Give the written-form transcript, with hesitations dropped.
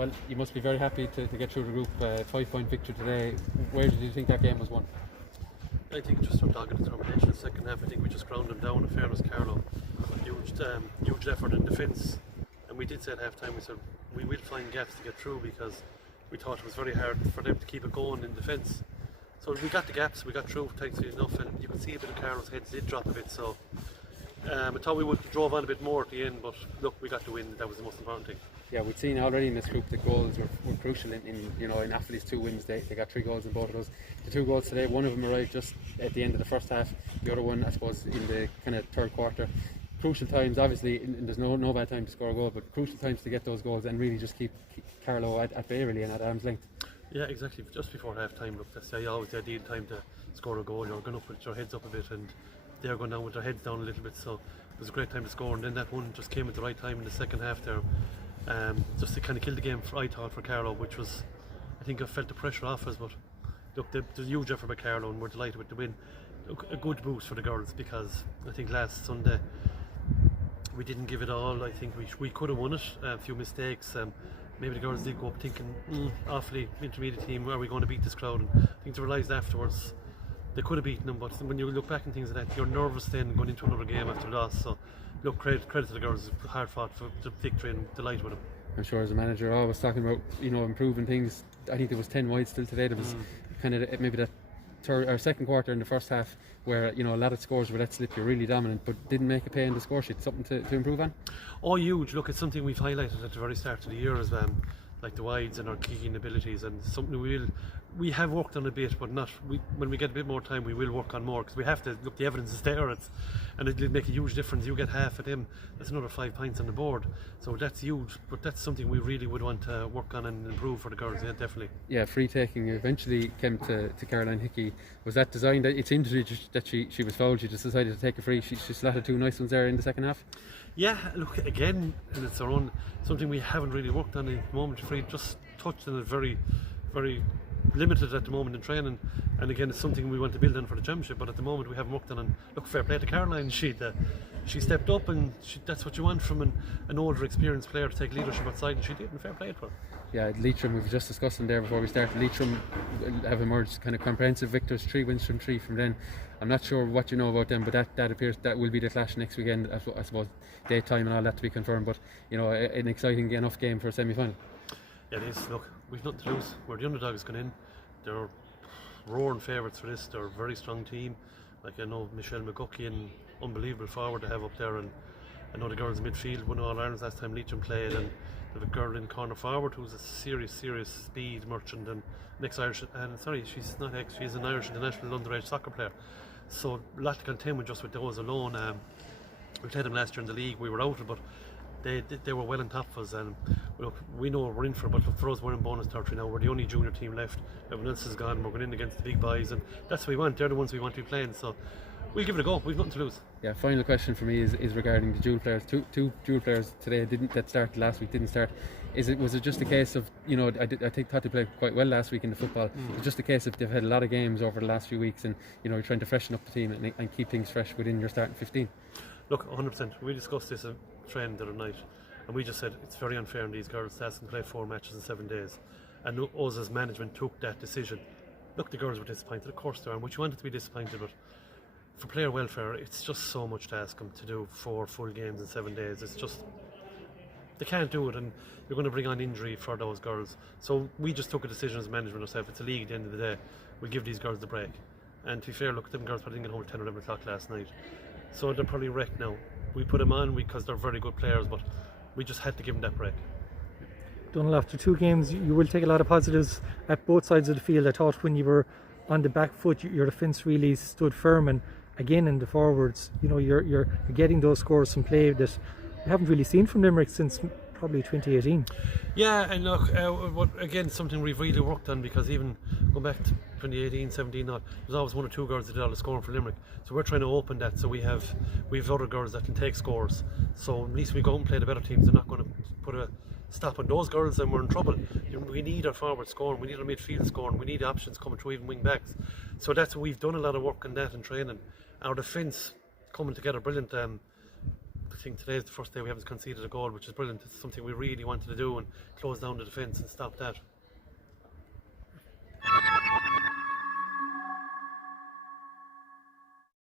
Well, you must be very happy to get through the group. 5-point victory today. Where did you think that game was won? I think just from dogged determination in the second half. I think we just ground them down. In fairness, Carlow, huge effort in defence, and we did say at half time, we said we will find gaps to get through because we thought it was very hard for them to keep it going in defence. So we got the gaps, we got through thankfully enough, and you could see a bit of Carlow's heads did drop a bit. So I thought we would have drove on a bit more at the end, but look, we got the win. That was the most important thing. Yeah, we've seen already in this group that goals were crucial in Offaly's 2 wins. They got 3 goals in both of those. The 2 goals today, one of them arrived just at the end of the first half. The other one, I suppose, in the kind of third quarter. Crucial times, obviously, and there's no bad time to score a goal, but crucial times to get those goals and really just keep Carlow at bay really and at arm's length. Yeah, exactly. Just before half time, look, that's always the ideal time to score a goal. You're going up with your heads up a bit, and they're going down with their heads down a little bit. So it was a great time to score, and then that one just came at the right time in the second half there. Just to kind of kill the game, I thought, for Carlow, which was, I think I felt the pressure off us, but look, there's a huge effort by Carlow and we're delighted with the win. Look, a good boost for the girls because I think last Sunday we didn't give it all. I think we could have won it, a few mistakes. Maybe the girls did go up thinking, Offaly, intermediate team, are we going to beat this crowd? And I think they realised afterwards they could have beaten them, but when you look back and things like that, you're nervous then going into another game after loss. So look, credit to the girls, hard fought for the victory and delighted with them. I'm sure as a manager always talking about improving things. I think there was 10 wide still today. There was kind of maybe that third or second quarter in the first half where a lot of scores were let slip. You're really dominant but didn't make a pay in the score sheet. Something to improve on? Oh, huge. Look, it's something we've highlighted at the very start of the year as like the wides and our kicking abilities, and something we have worked on a bit, but when we get a bit more time we will work on more because we have to. Look, the evidence is there, and it'll make a huge difference. You get half of them, that's another 5 points on the board, so that's huge, but that's something we really would want to work on and improve for the girls. Yeah, definitely. Yeah, free taking eventually came to Caroline Hickey. Was that designed? It seemed to be that she was fouled, she just decided to take a free. She slotted 2 nice ones there in the second half. Yeah, look, again, and it's our own, something we haven't really worked on at the moment. Free just touched on it very, very limited at the moment in training, and again it's something we want to build on for the championship, but at the moment we haven't worked on. And look, fair play to Caroline, she stepped up, and that's what you want from an older experienced player, to take leadership outside, and she did, and fair play to her. Yeah, Leitrim, we were just discussing there before we started, Leitrim have emerged kind of comprehensive victors, 3 wins from 3 from then. I'm not sure what you know about them, but that appears that will be the clash next weekend. I suppose date time and all that to be confirmed, but an exciting enough game for a semi-final. Yeah, it is. Look, we've nothing to lose. We're the underdogs going in. They're roaring favourites for this. They're a very strong team. Like, I know Michelle McGucky, an unbelievable forward to have up there, and I know the girls in midfield won All Ireland last time Leitrim played, and there's a girl in corner forward who's a serious speed merchant, and ex-Irish, and sorry, she's not ex, she's an Irish international underage soccer player. So a lot to contend with just with those alone. We played them last year in the league, we were out, but they were well on top of us, and look, we know what we're in for, but for us we're in bonus territory now. We're the only junior team left, everyone else is gone, we're going in against the big boys, and that's what we want. They're the ones we want to be playing, so we'll give it a go. We've nothing to lose. Yeah, final question for me is regarding the dual players. Two dual players today that started last week didn't start. Was it just a thought they played quite well last week in the football. It's just a case of they've had a lot of games over the last few weeks, and you're trying to freshen up the team and keep things fresh within your starting 15. Look, 100%. We discussed this trend the other night, and we just said it's very unfair on these girls to ask them to play 4 matches in 7 days, and us as management took that decision. Look, the girls were disappointed, of course they are, and which you wanted to be disappointed, but for player welfare it's just so much to ask them to do 4 full games in 7 days. It's just, they can't do it, and you're going to bring on injury for those girls. So we just took a decision as management ourselves. It's a league at the end of the day, we'll give these girls the break. And to be fair, look, them girls probably didn't get home at 10 or 11 o'clock last night, so they're probably wrecked now. We put them on because they're very good players, but we just had to give them that break. Donal, after 2 games you will take a lot of positives at both sides of the field. I thought when you were on the back foot your defence really stood firm, and again in the forwards, you're getting those scores from play that we haven't really seen from Limerick since probably 2018. Yeah, and look, again, something we've really worked on, because even going back to 2018, 17, there's always 1 or 2 girls that did all the scoring for Limerick. So we're trying to open that, so we have other girls that can take scores. So at least we go out and play the better teams. They're not going to put a stop on those girls, and we're in trouble. We need our forward scoring, we need our midfield scoring, we need options coming through, even wing backs. So we've done a lot of work on that in training. Our defence coming together brilliant. think today is the first day we haven't conceded a goal, which is brilliant. It's something we really wanted to do and close down the defence and stop that.